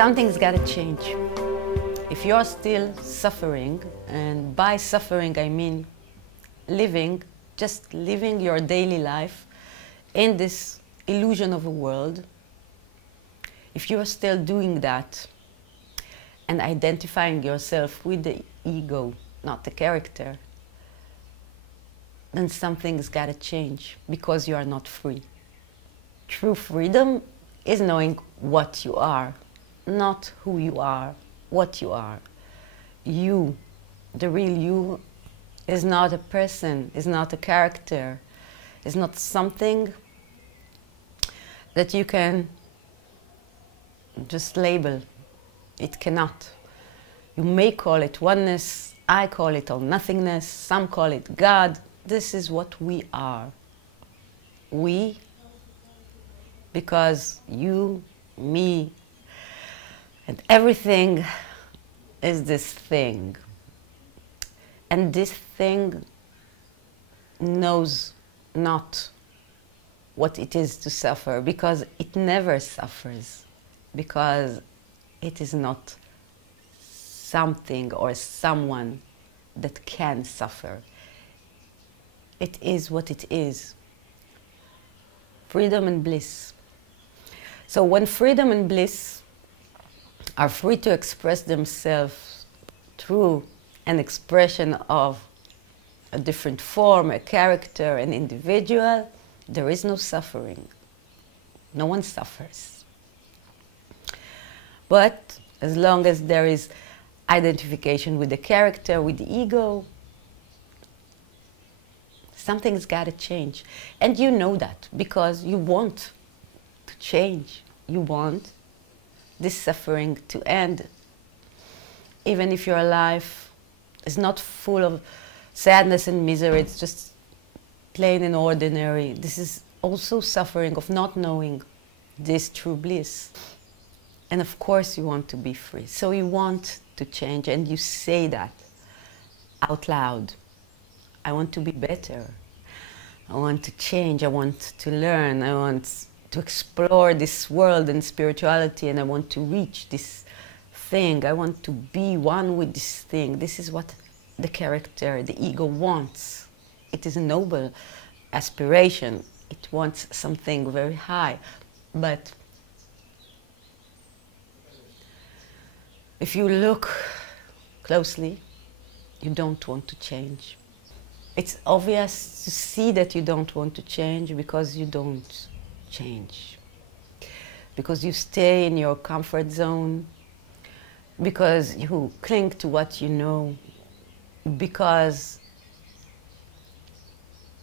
Something's got to change. If you're still suffering, and by suffering I mean just living your daily life in this illusion of a world, if you're still doing that and identifying yourself with the ego, not the character, then something's got to change because you are not free. True freedom is knowing what you are, not who you are, what you are. You, the real you, is not a person, is not a character, is not something that you can just label. It cannot. You may call it oneness, I call it all nothingness, some call it God. This is what we are. We, because you, me, and everything is this thing. And this thing knows not what it is to suffer, because it never suffers, because it is not something or someone that can suffer. It is what it is. Freedom and bliss. So when freedom and bliss are free to express themselves through an expression of a different form, a character, an individual, there is no suffering. No one suffers. But as long as there is identification with the character, with the ego, something's got to change. And you know that because you want to change. You want this suffering to end. Even if your life is not full of sadness and misery, it's just plain and ordinary. This is also suffering of not knowing this true bliss. And of course you want to be free. So you want to change, and you say that out loud. I want to be better. I want to change. I want to learn. I want to explore this world and spirituality, and I want to reach this thing. I want to be one with this thing. This is what the character, the ego wants. It is a noble aspiration. It wants something very high. But if you look closely, you don't want to change. It's obvious to see that you don't want to change because you don't change. Because you stay in your comfort zone, because you cling to what you know, because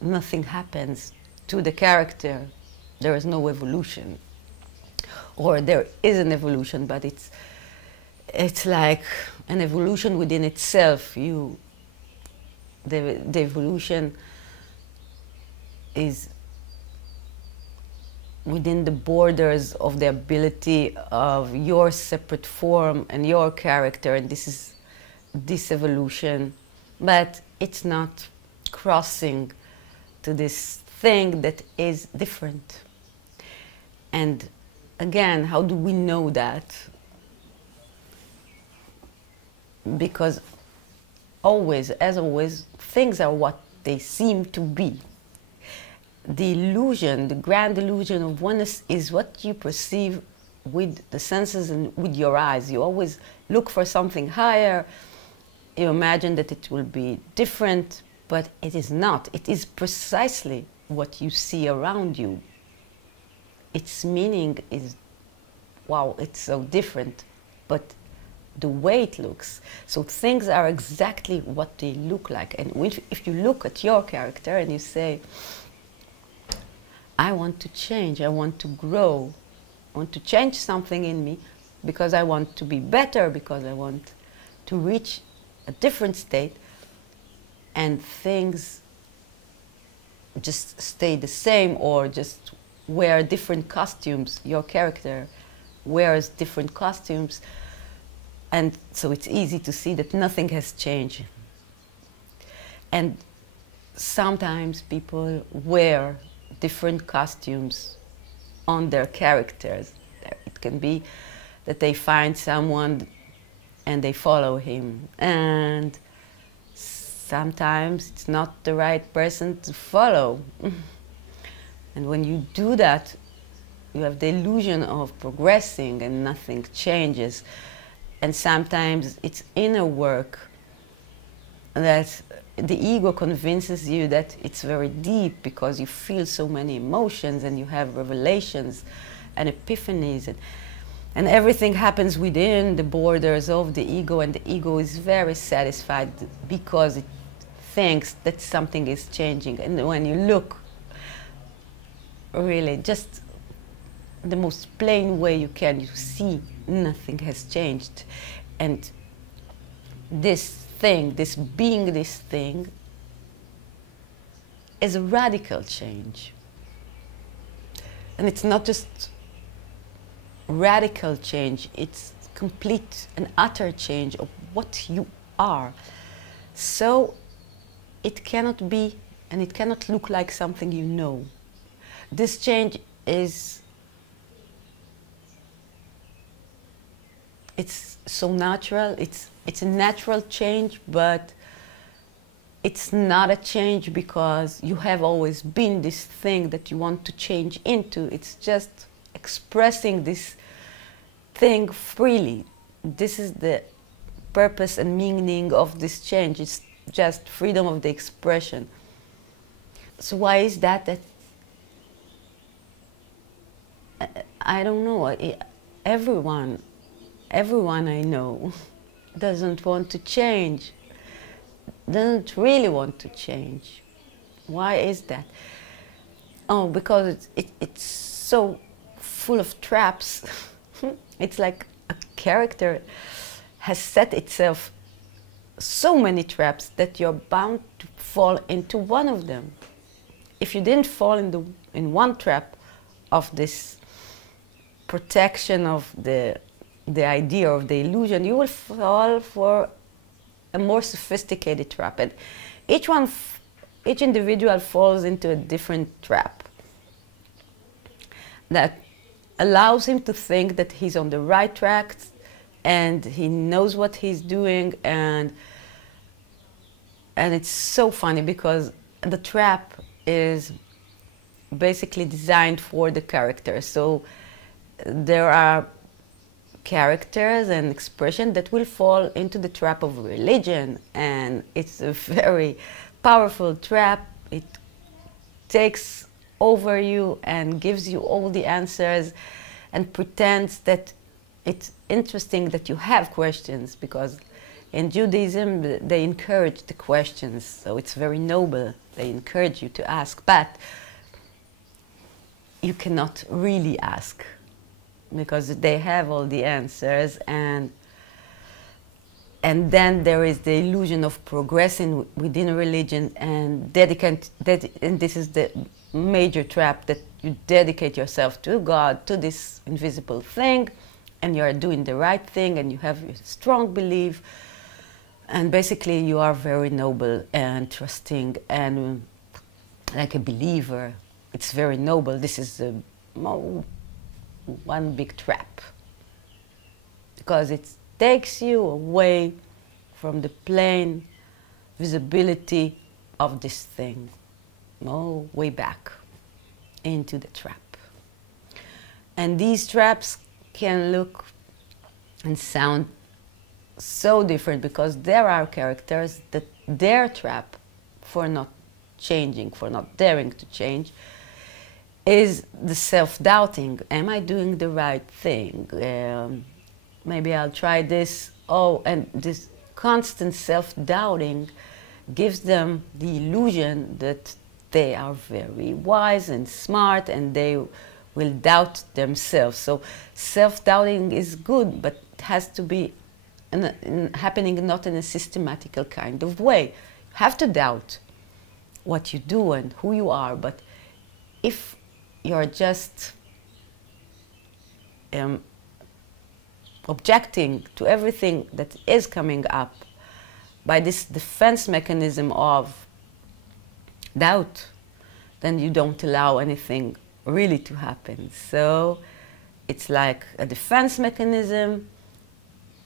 nothing happens to the character. There is no evolution. Or there is an evolution, but it's like an evolution within itself. The evolution is within the borders of the ability of your separate form and your character, and this is this evolution. But it's not crossing to this thing that is different. And again, how do we know that? Because always, as always, things are what they seem to be. The illusion, the grand illusion of oneness is what you perceive with the senses and with your eyes. You always look for something higher. You imagine that it will be different, but it is not. It is precisely what you see around you. Its meaning is, wow, it's so different, but the way it looks. So things are exactly what they look like. And if you look at your character and you say, I want to change, I want to grow, I want to change something in me because I want to be better, because I want to reach a different state, and things just stay the same or just wear different costumes. Your character wears different costumes, and so it's easy to see that nothing has changed. And sometimes people wear different costumes on their characters. It can be that they find someone and they follow him. And sometimes it's not the right person to follow. And when you do that, you have the illusion of progressing and nothing changes. And sometimes it's inner work that the ego convinces you that it's very deep because you feel so many emotions and you have revelations and epiphanies, and everything happens within the borders of the ego, and the ego is very satisfied because it thinks that something is changing. And when you look, really, just the most plain way you can, you see nothing has changed. And this thing, this being this thing, is a radical change. And it's not just radical change, it's complete and utter change of what you are. So it cannot be, and it cannot look like something you know. This change is, it's so natural, it's a natural change, but it's not a change because you have always been this thing that you want to change into. It's just expressing this thing freely. This is the purpose and meaning of this change. It's just freedom of the expression. So why is that? I don't know. Everyone I know doesn't want to change, doesn't really want to change. Why is that? Oh, because it's so full of traps. It's like a character has set itself so many traps that you're bound to fall into one of them. If you didn't fall in one trap of this protection of the idea of the illusion, you will fall for a more sophisticated trap. And each individual falls into a different trap that allows him to think that he's on the right track and he knows what he's doing, and it's so funny because the trap is basically designed for the character. So there are characters and expression that will fall into the trap of religion, and it's a very powerful trap. It takes over you and gives you all the answers and pretends that it's interesting that you have questions, because in Judaism they encourage the questions, so it's very noble. They encourage you to ask, but you cannot really ask because they have all the answers. And then there is the illusion of progressing within religion, and and this is the major trap, that you dedicate yourself to God, to this invisible thing, and you are doing the right thing, and you have a strong belief, and basically you are very noble and trusting and like a believer. It's very noble. This is one big trap, because it takes you away from the plain visibility of this thing, way back into the trap. And these traps can look and sound so different, because there are characters that their trap for not changing, for not daring to change, is the self-doubting. Am I doing the right thing? Maybe I'll try this. Oh, and this constant self-doubting gives them the illusion that they are very wise and smart, and they will doubt themselves. So self-doubting is good, but it has to be happening not in a systematical kind of way. You have to doubt what you do and who you are, but if you're just objecting to everything that is coming up by this defense mechanism of doubt, then you don't allow anything really to happen. So it's like a defense mechanism,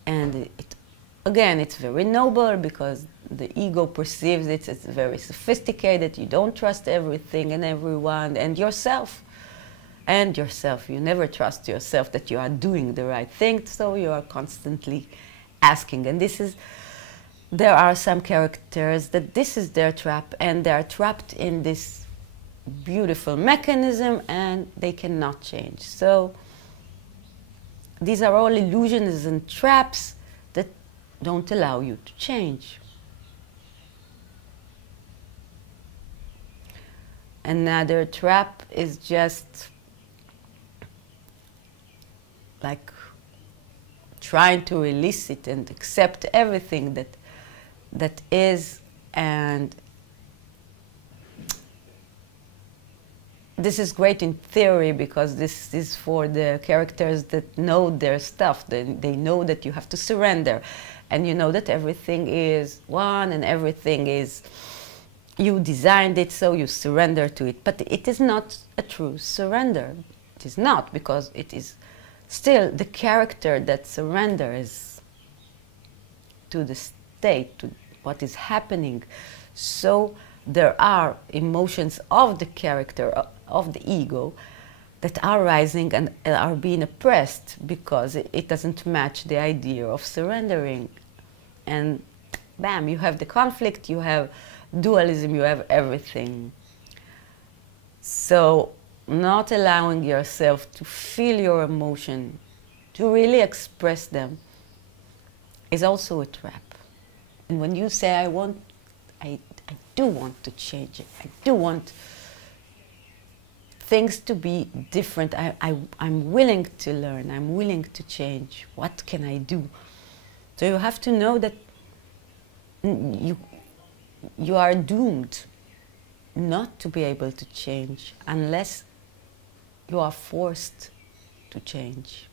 and again, it's very noble because the ego perceives it as very sophisticated. You don't trust everything and everyone, and yourself. And yourself. You never trust yourself that you are doing the right thing, so you are constantly asking. And there are some characters that this is their trap, and they are trapped in this beautiful mechanism, and they cannot change. So these are all illusions and traps that don't allow you to change. Another trap is just like trying to release it and accept everything that is, and this is great in theory because this is for the characters that know their stuff. They know that you have to surrender, and you know that everything is one and everything is, you designed it, so you surrender to it. But it is not a true surrender. It is not, because it is still the character that surrenders to the state, to what is happening. So there are emotions of the character, of the ego, that are rising and are being oppressed because it doesn't match the idea of surrendering. And bam, you have the conflict, you have dualism, you have everything. So not allowing yourself to feel your emotion, to really express them, is also a trap. And when you say, I do want to change it, I do want things to be different, I'm willing to learn, I'm willing to change, what can I do? So you have to know that you are doomed not to be able to change unless you are forced to change.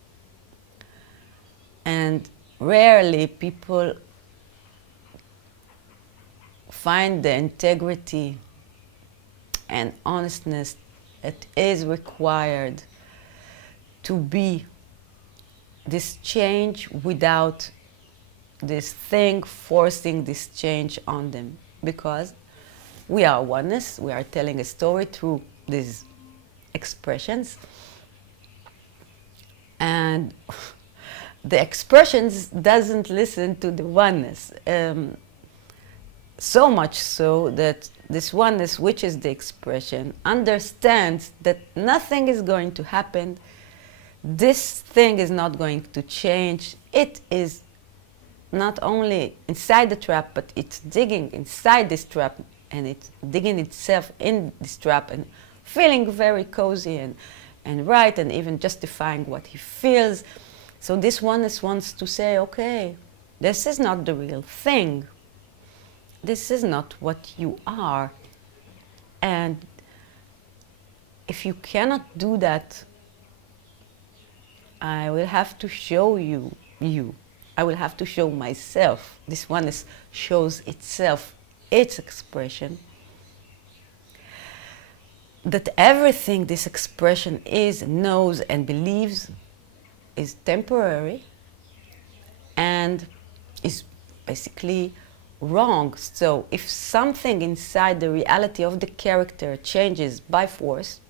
And rarely people find the integrity and honestness that is required to be this change without this thing forcing this change on them. Because we are oneness, we are telling a story through these expressions, and the expressions doesn't listen to the oneness, so much so that this oneness, which is the expression, understands that nothing is going to happen, this thing is not going to change, it is not only inside the trap, but it's digging inside this trap, and it's digging itself in this trap and feeling very cozy and right, and even justifying what he feels. So this oneness wants to say, okay, this is not the real thing. This is not what you are. And if you cannot do that, I will have to show you. I will have to show myself. This oneness shows itself, its expression, that everything this expression is, knows, and believes is temporary and is basically wrong. So if something inside the reality of the character changes by force,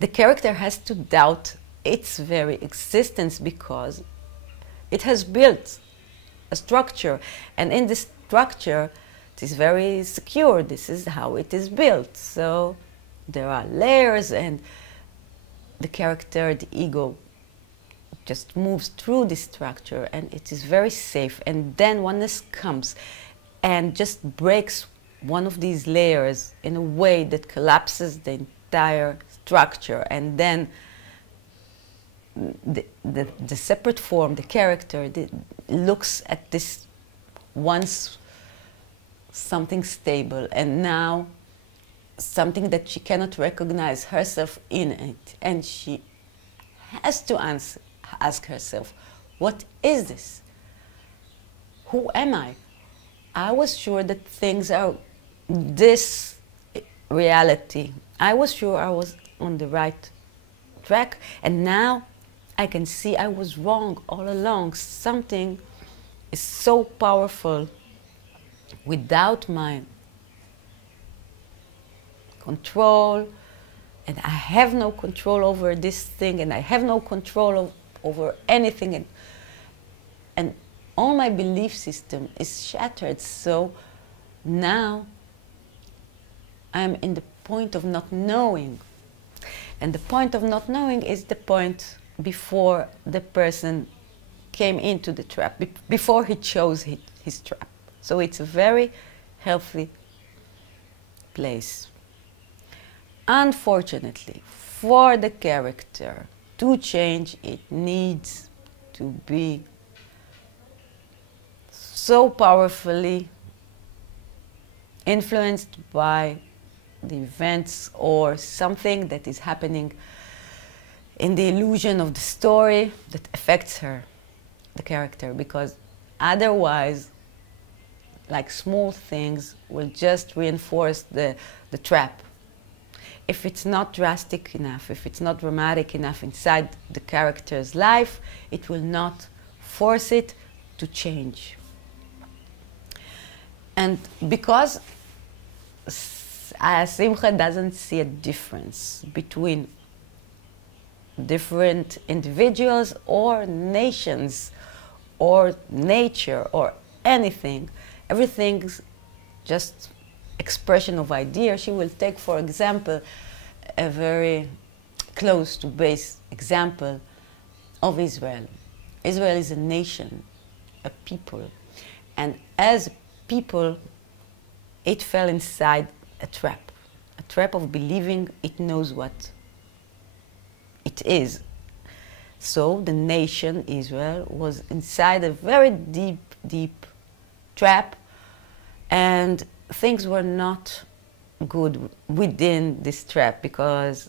the character has to doubt its very existence, because it has built a structure, and in this structure it is very secure. This is how it is built. So there are layers, and the character, the ego, just moves through this structure, and it is very safe. And then oneness comes and just breaks one of these layers in a way that collapses the entire structure, and then the separate form, the character, looks at this once something stable, and now something that she cannot recognize herself in it, and she has to ask herself, what is this? Who am I? I was sure that things are this reality. I was sure I was on the right track, and now I can see I was wrong all along. Something is so powerful without my control, and I have no control over this thing, and I have no control over anything, and all my belief system is shattered. So now I'm in the point of not knowing. And the point of not knowing is the point before the person came into the trap, before he chose his trap. So it's a very healthy place. Unfortunately, for the character to change, it needs to be so powerfully influenced by the events or something that is happening in the illusion of the story that affects her, the character, because otherwise, like small things will just reinforce the trap. If it's not drastic enough, if it's not dramatic enough inside the character's life, it will not force it to change. And because Simcha doesn't see a difference between different individuals or nations or nature or anything, everything's just expression of idea. She will take, for example, a very close to base example of Israel. Israel is a nation, a people, and as a people, it fell inside a trap of believing it knows what it is. So the nation Israel was inside a very deep, deep trap, and things were not good within this trap because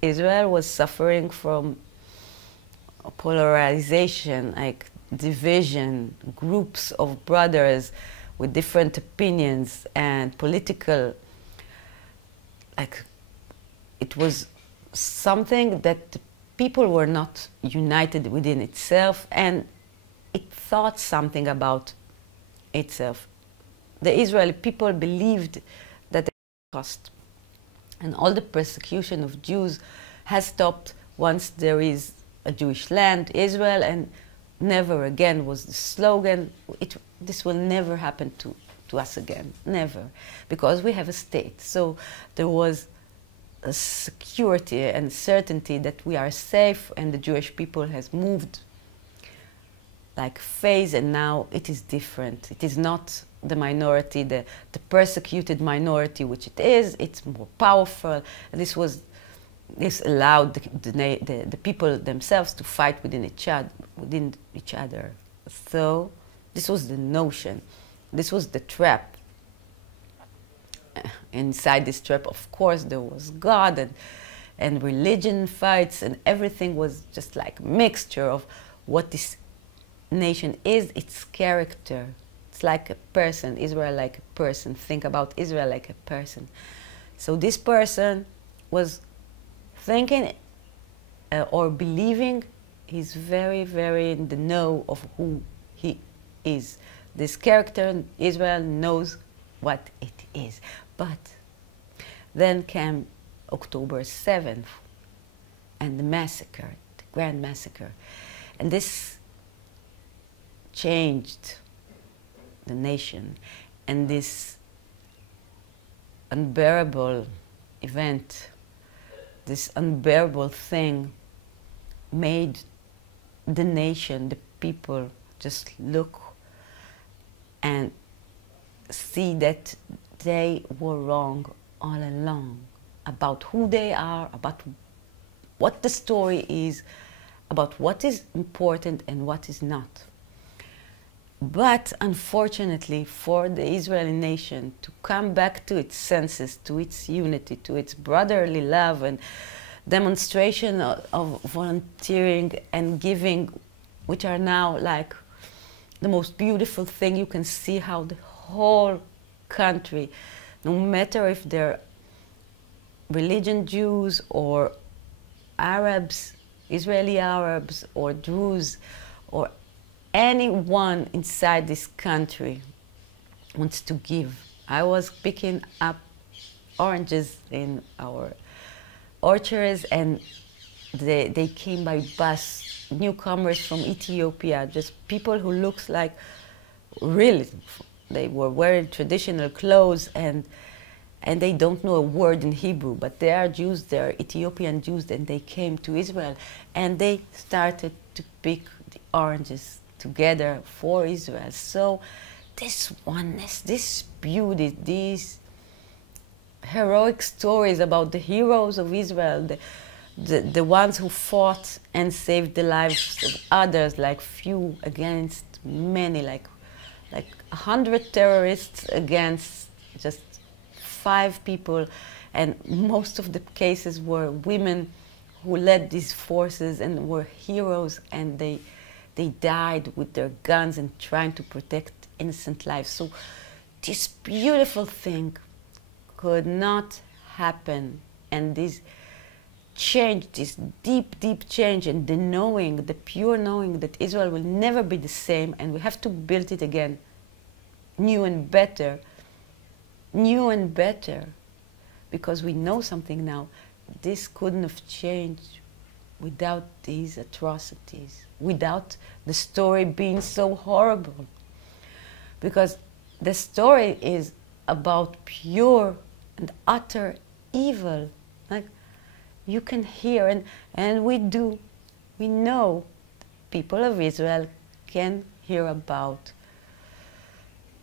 Israel was suffering from polarization, like division, groups of brothers with different opinions and political, like it was something that the people were not united within itself, and it thought something about itself. The Israeli people believed that the cost and all the persecution of Jews has stopped once there is a Jewish land, Israel, and never again was the slogan. This will never happen to us again, never, because we have a state. So there was a security and certainty that we are safe, and the Jewish people has moved like phase, and now it is different. It is not the minority, the persecuted minority, which it is. It's more powerful. And this allowed the people themselves to fight within each other. So this was the notion. This was the trap. Inside this trap, of course, there was God and religion fights, and everything was just like a mixture of what this nation is, its character. It's like a person, Israel like a person. Think about Israel like a person. So this person was thinking or believing he's very, very in the know of who he is. This character, Israel, knows what it is. But then came October 7th and the massacre, the Grand Massacre. And this changed the nation, and this unbearable event, this unbearable thing made the nation, the people, just look and see that they were wrong all along about who they are, about what the story is, about what is important and what is not. But unfortunately, for the Israeli nation to come back to its senses, to its unity, to its brotherly love and demonstration of volunteering and giving, which are now like the most beautiful thing. You can see how the whole country, no matter if they're religion Jews or Arabs, Israeli Arabs, or Druze, or anyone inside this country wants to give. I was picking up oranges in our orchards, and they came by bus, newcomers from Ethiopia, just people who looks like really, they were wearing traditional clothes, and they don't know a word in Hebrew, but they are Jews, they are Ethiopian Jews, and they came to Israel, and they started to pick the oranges together for Israel. So this oneness, this beauty, these heroic stories about the heroes of Israel, the ones who fought and saved the lives of others, like few against many, like 100 terrorists against just 5 people, and most of the cases were women who led these forces and were heroes, and they died with their guns and trying to protect innocent lives. So this beautiful thing could not happen, and this change, this deep, deep change, and the knowing, the pure knowing that Israel will never be the same, and we have to build it again, new and better, because we know something now. This couldn't have changed without these atrocities, without the story being so horrible. Because the story is about pure and utter evil. Like, you can hear, and we know people of Israel can hear about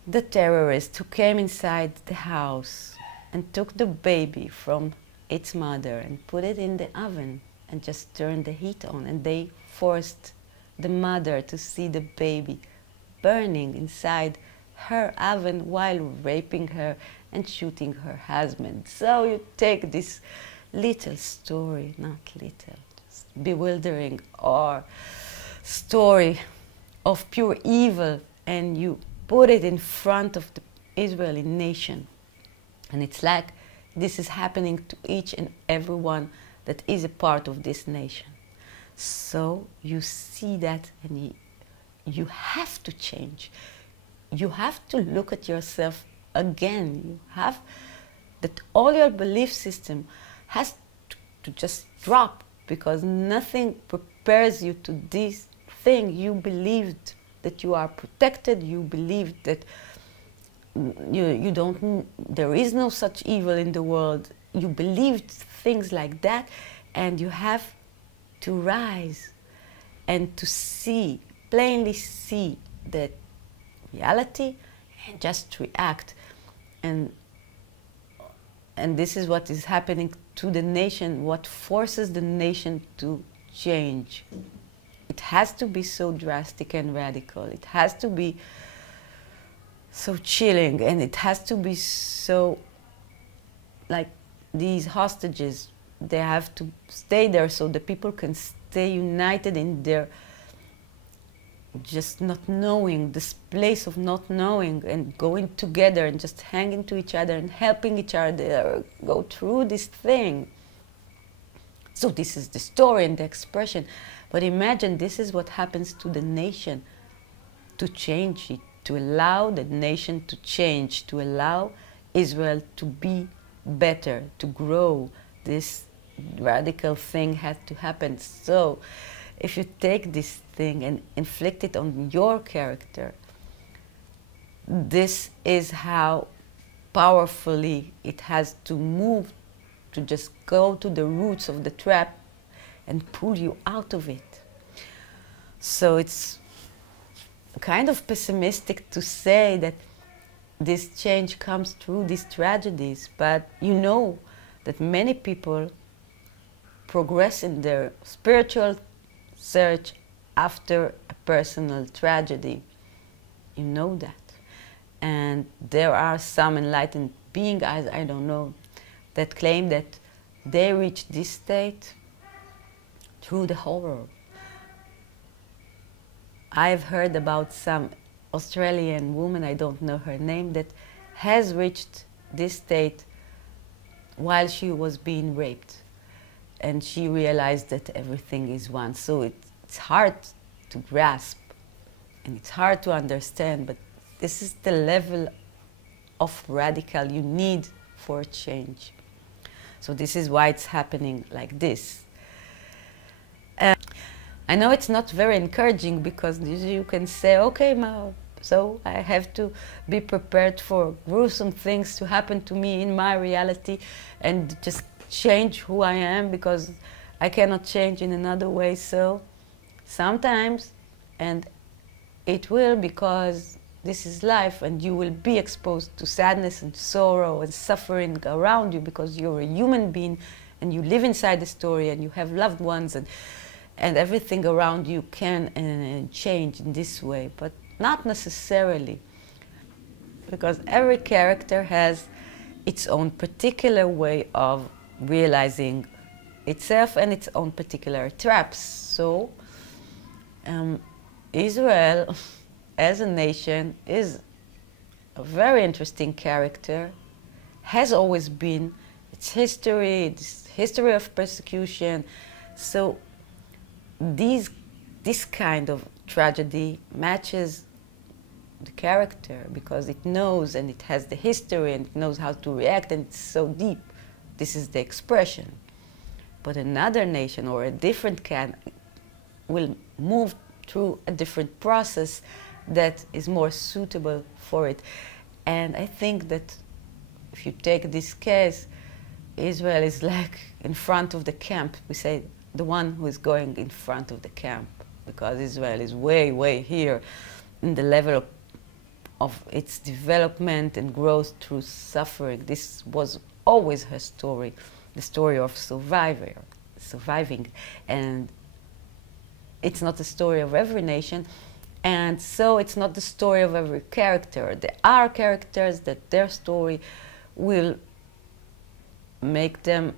the terrorist who came inside the house and took the baby from its mother and put it in the oven and just turned the heat on, and they forced the mother to see the baby burning inside her oven while raping her and shooting her husband. So you take this little story, not little, just bewildering, or story of pure evil, and you put it in front of the Israeli nation. And it's like this is happening to each and every one that is a part of this nation. So you see that, and you have to change. You have to look at yourself again. You have that all your belief system has to just drop, because nothing prepares you to this thing. You believed that you are protected. You believed that you don't, there is no such evil in the world. You believed things like that, and you have to rise and to see, plainly see that reality, and just react. And this is what is happening to the nation, what forces the nation to change. It has to be so drastic and radical. It has to be so chilling, and it has to be so, like these hostages, they have to stay there so the people can stay united in their just not knowing, this place of not knowing, and going together and just hanging to each other and helping each other go through this thing. So this is the story and the expression. But imagine this is what happens to the nation, to change it, to allow the nation to change, to allow Israel to be better, to grow. This radical thing has to happen. So if you take this thing and inflict it on your character, this is how powerfully it has to move, to just go to the roots of the trap and pull you out of it. So it's kind of pessimistic to say that this change comes through these tragedies, but you know that many people progress in their spiritual search after a personal tragedy. You know that. And there are some enlightened beings, I don't know, that claim that they reach this state through the horror. I've heard about some Australian woman, I don't know her name, that has reached this state while she was being raped. and she realized that everything is one. So it's hard to grasp, and it's hard to understand, but this is the level of radical you need for change. So this is why it's happening like this. I know it's not very encouraging, because you can say, okay, so I have to be prepared for gruesome things to happen to me in my reality and just change who I am, because I cannot change in another way. So sometimes, and it will, because this is life, and you will be exposed to sadness and sorrow and suffering around you, because you're a human being and you live inside the story and you have loved ones, and everything around you can change in this way, but not necessarily, because every character has its own particular way of realizing itself and its own particular traps. So Israel as a nation is a very interesting character, has always been. Its history, its history of persecution. So this kind of tragedy matches the character, because it knows, and it has the history, and it knows how to react, and it's so deep. This is the expression. But another nation or a different can will move through a different process that is more suitable for it. And I think that if you take this case, Israel is like in front of the camp. We say the one who is going in front of the camp, because Israel is way, way here in the level of its development and growth through suffering. This was always her story, the story of surviving. And it's not the story of every nation, and so it's not the story of every character. There are characters that their story will make them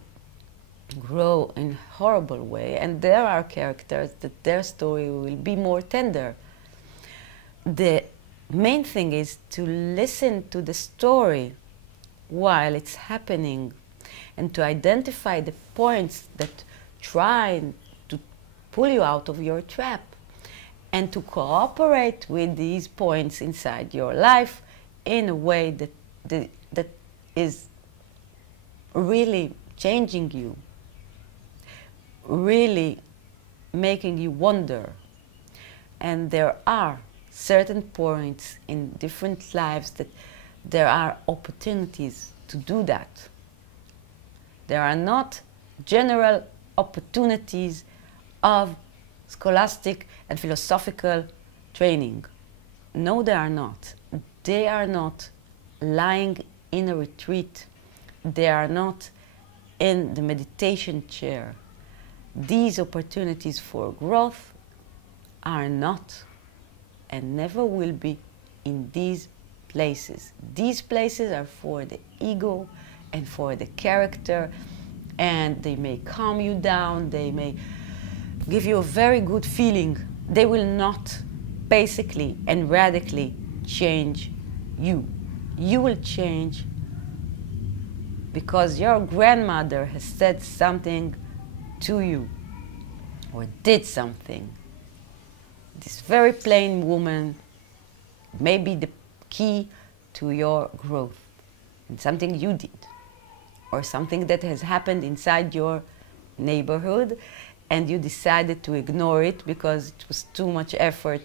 grow in a horrible way, and there are characters that their story will be more tender. The main thing is to listen to the story while it's happening, and to identify the points that try to pull you out of your trap, and to cooperate with these points inside your life in a way that is really changing you, really making you wonder. And there are certain points in different lives that there are opportunities to do that. There are not general opportunities of scholastic and philosophical training. No, they are not. They are not lying in a retreat. They are not in the meditation chair. These opportunities for growth are not and never will be in these places. These places are for the ego and for the character, and they may calm you down, they may give you a very good feeling. They will not basically and radically change you. You will change because your grandmother has said something to you or did something. This very plain woman may be the key to your growth, and something you did or something that has happened inside your neighborhood, and you decided to ignore it because it was too much effort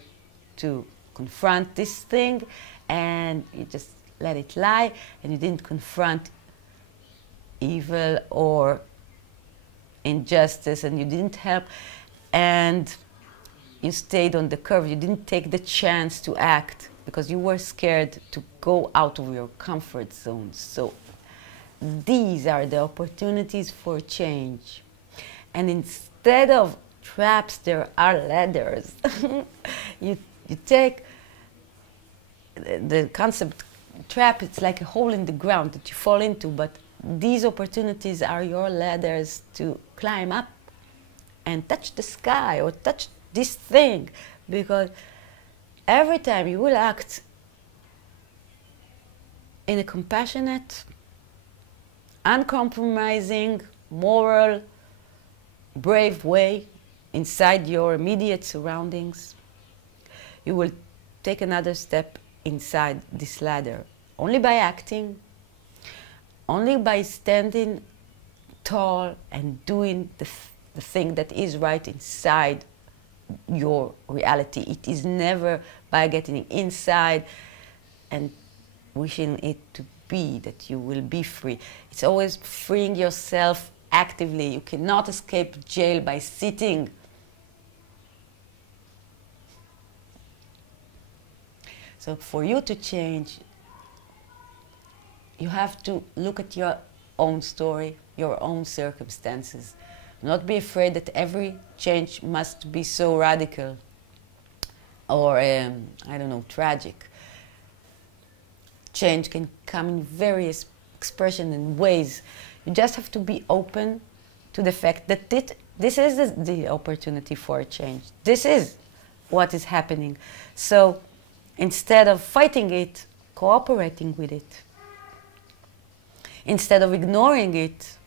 to confront this thing, and you just let it lie, and you didn't confront evil or injustice, and you didn't help, and you stayed on the curve. You didn't take the chance to act because you were scared to go out of your comfort zone. So these are the opportunities for change. And instead of traps, there are ladders. You take the concept trap, it's like a hole in the ground that you fall into, but these opportunities are your ladders to climb up and touch the sky or touch this thing, because every time you will act in a compassionate, uncompromising, moral brave way inside your immediate surroundings, you will take another step inside this ladder. Only by acting, only by standing tall and doing the thing that is right inside your reality. It is never by getting inside and wishing it to be that you will be free. It's always freeing yourself actively. You cannot escape jail by sitting. So for you to change, you have to look at your own story, your own circumstances. Not be afraid that every change must be so radical or, I don't know, tragic. Change can come in various expressions and ways. You just have to be open to the fact that this is the opportunity for a change. This is what is happening. So instead of fighting it, cooperating with it. Instead of ignoring it,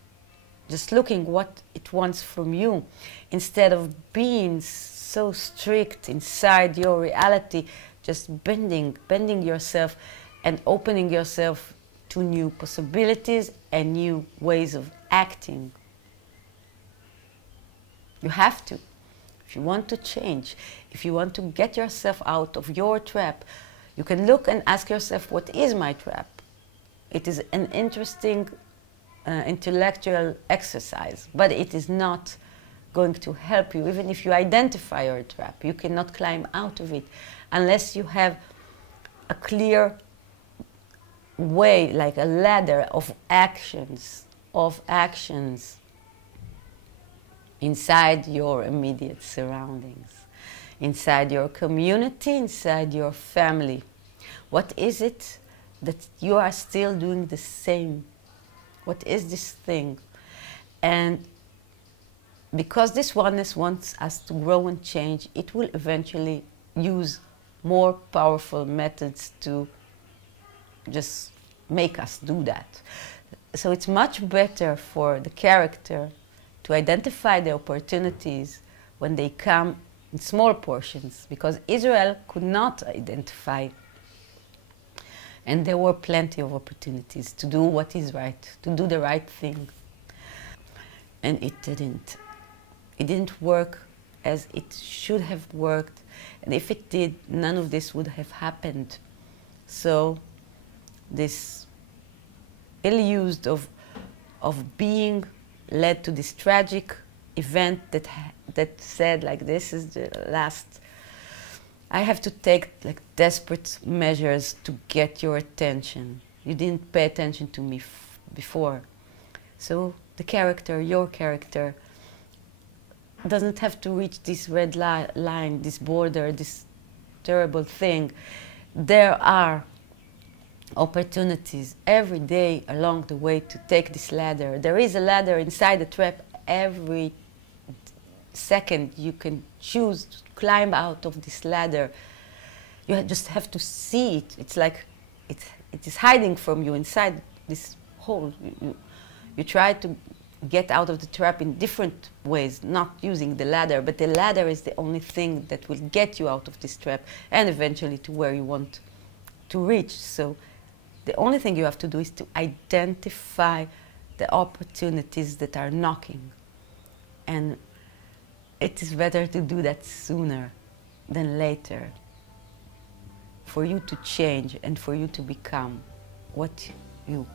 just looking what it wants from you. Instead of being so strict inside your reality, just bending yourself and opening yourself to new possibilities and new ways of acting. You have to. If you want to change, if you want to get yourself out of your trap, you can look and ask yourself, what is my trap? It is an interesting intellectual exercise, but it is not going to help you. Even if you identify your trap, you cannot climb out of it unless you have a clear way, like a ladder of actions inside your immediate surroundings, inside your community, inside your family. What is it that you are still doing the same? What is this thing? And because this oneness wants us to grow and change, it will eventually use more powerful methods to just make us do that. So it's much better for the character to identify the opportunities when they come in small portions, because Israel could not identify. And there were plenty of opportunities to do what is right, to do the right thing. And it didn't. It didn't work as it should have worked. And if it did, none of this would have happened. So this ill-used of being led to this tragic event that said, like, this is the last. I have to take like desperate measures to get your attention. You didn't pay attention to me before. So the character, your character, doesn't have to reach this red line, this border, this terrible thing. There are opportunities every day along the way to take this ladder. There is a ladder inside the trap. Every second you can choose to climb out of this ladder. You just have to see it. It's like it is hiding from you inside this hole. You try to get out of the trap in different ways, not using the ladder, but the ladder is the only thing that will get you out of this trap and eventually to where you want to reach. So the only thing you have to do is to identify the opportunities that are knocking. And it is better to do that sooner than later, for you to change and for you to become what you